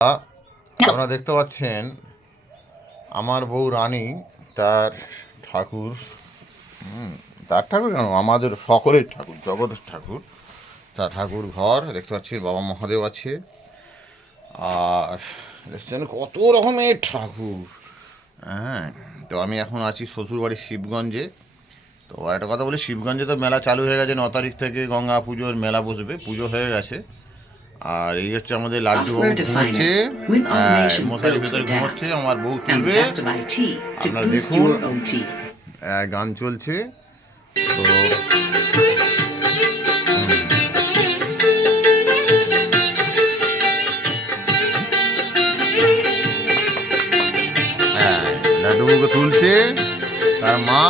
আপনারা দেখতে পাচ্ছেন আমার বউ রানী তার ঠাকুর, তার ঠাকুর কেন, আমাদের সকলের ঠাকুর, জগতের ঠাকুর, তার ঠাকুর ঘর দেখতে পাচ্ছেন। বাবা মহাদেব আছে, আর দেখছেন কত রকমের ঠাকুর। হ্যাঁ, তো আমি এখন আছি শ্বশুরবাড়ির শিবগঞ্জে। তো একটা কথা বলি, শিবগঞ্জে তো মেলা চালু হয়ে গেছে, 9 তারিখ থেকে গঙ্গা পুজোর মেলা বসবে, পুজো হয়ে গেছে। আর এই হচ্ছে আমাদের লাড্ডু বাবু ঘুমোচ্ছে, মশারির ভেতরে ঘুমোচ্ছে, আমার বউ তুলবে। আপনারা দেখুন, গান চলছে। তো হ্যাঁ, লাড্ডু বাবুকে তুলছে তার মা।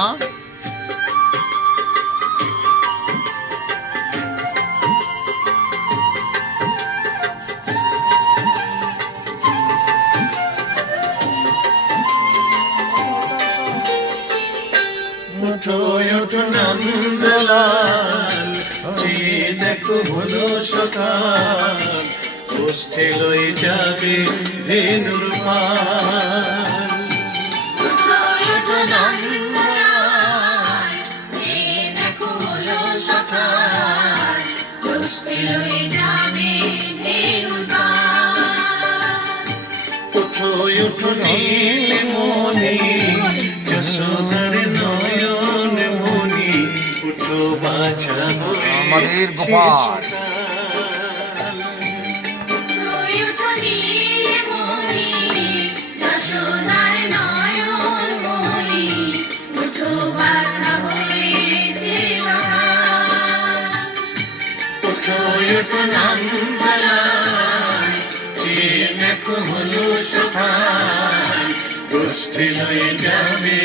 নন্দলাল দেখো হলো সকাল, গোষ্ঠে লই যাবে রেণুর পাল। দেখো হলো সকাল, গোষ্ঠে লই যাবে রেণুর পাল। ওঠো ওঠো নীলমণি, যশোদার নয়ন মণি, উঠো বাছা আমাদের গোপাল। ওঠো নীলমণি, যশোদার নয়ন মণি, উঠো বাছা হয়েছে সকাল। ওঠো ওঠো নন্দলাল, দেখো হলো সকাল, গোষ্ঠী লয়ে যাবে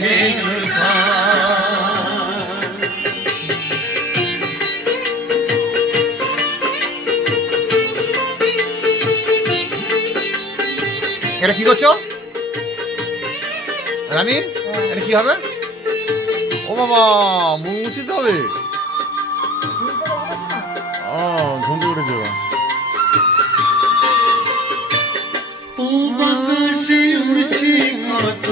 রেণুর পাল। এটা কি করছো রানী? এটা কি হবে? ও বাবা, মুখ মুছিতে হবে। ঘুম থেকে উঠেছো? বাতাসে উড়ছে কত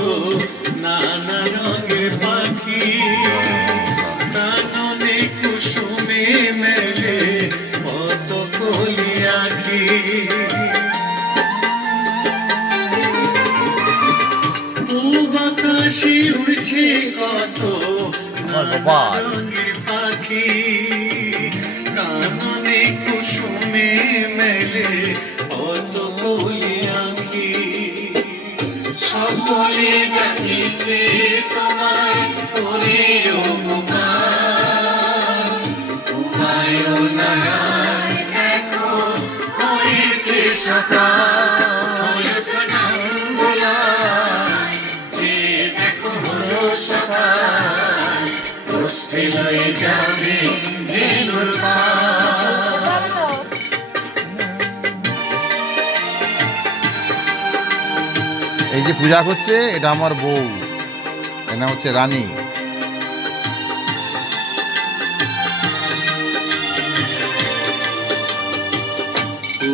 নানা রঙের পাখি, কাননে কুসুমে মেলে কত কলি আঁখি। বাতাসে উড়ছে কত নানা রঙের পাখি, কাননে কুসুমে মেলে কত কলি আঁখি। সকলে ডাকিছে তোমায় ওরে ও গোপাল, তোমায় না দেখো হয়েছে সকাল। যে দেখো হলো সকাল, গোষ্ঠী লয়ে যাবে রেণুর পাল। এই যে পূজা করছে, এটা আমার বউ, এর নাম হচ্ছে রানী।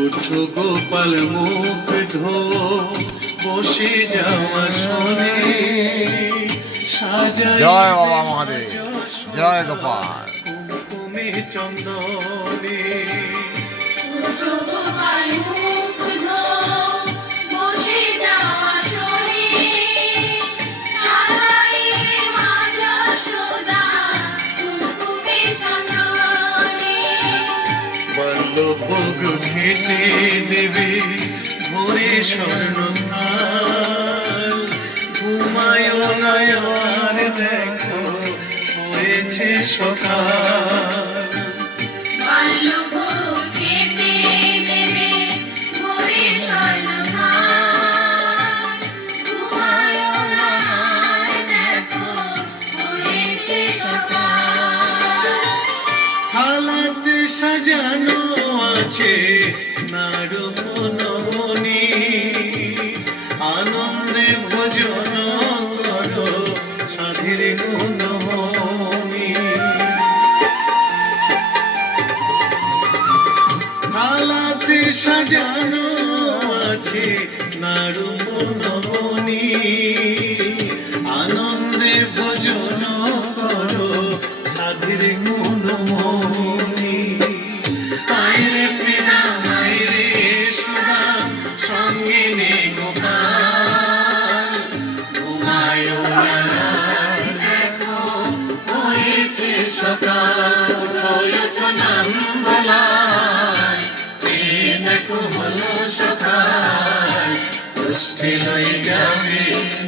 উঠো গোপাল মুখ ধো, বসে যাওয়া শোনে সাজাই। জয় বাবা মহাদেব, জয় গোপাল। কুমকুমে চন্দনে উঠো গোপাল মুখ ধো, বসে যাওয়া শোনে সাজাইলে মা যশোদা কুমকুমে চন্দনে। বল্লভোগ খেতে দেবে ভোরে স্বর্ণ থাল, ঘুমায় নয়ন দেখো হয়েছে সকাল। বাল্যভোগ খেতে দেবে ভোরে স্বর্ণকাল, ঘুমায় না আর দেখো হয়েছে সকাল। হালাতে সাজানো আছে নারূপ নমনি, আনন্দে ভোজন করো সাধীর গুণমণি। হালাতে সাজানো আছে নারুমনি আনন্দে ভোজন করো সাধীর গুণমনি আইরে শ্রীরাম আইরে সুদাম সঙ্গে নে গোপাল ঘুমায় না দেখো হয়েছে সকাল ওঠো নামদোলায় চেয়ে দেখো হলো সকাল পুষ্টি লয়ে যাবে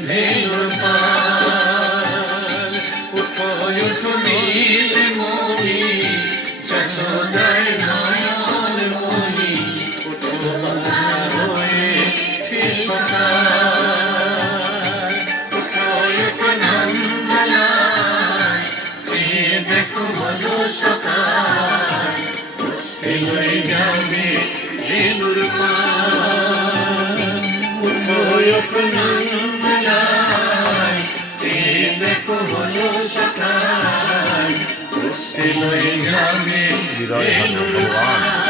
ভেলোর পাল উঠো নীল মনি যশোদার নয়ন মনি উঠো বাছা হয়েছে সকাল উঠো নন্দলায় চেয়ে দেখো হলো সকাল পুষ্টি লয়ে যাবে ভেলোর পাল উঠো নন্দলায় চেয়ে দেখো হলো সকাল পুষ্টি লয়ে যাবে হৃদয় ভালো ভেলোর ভগবান। পাল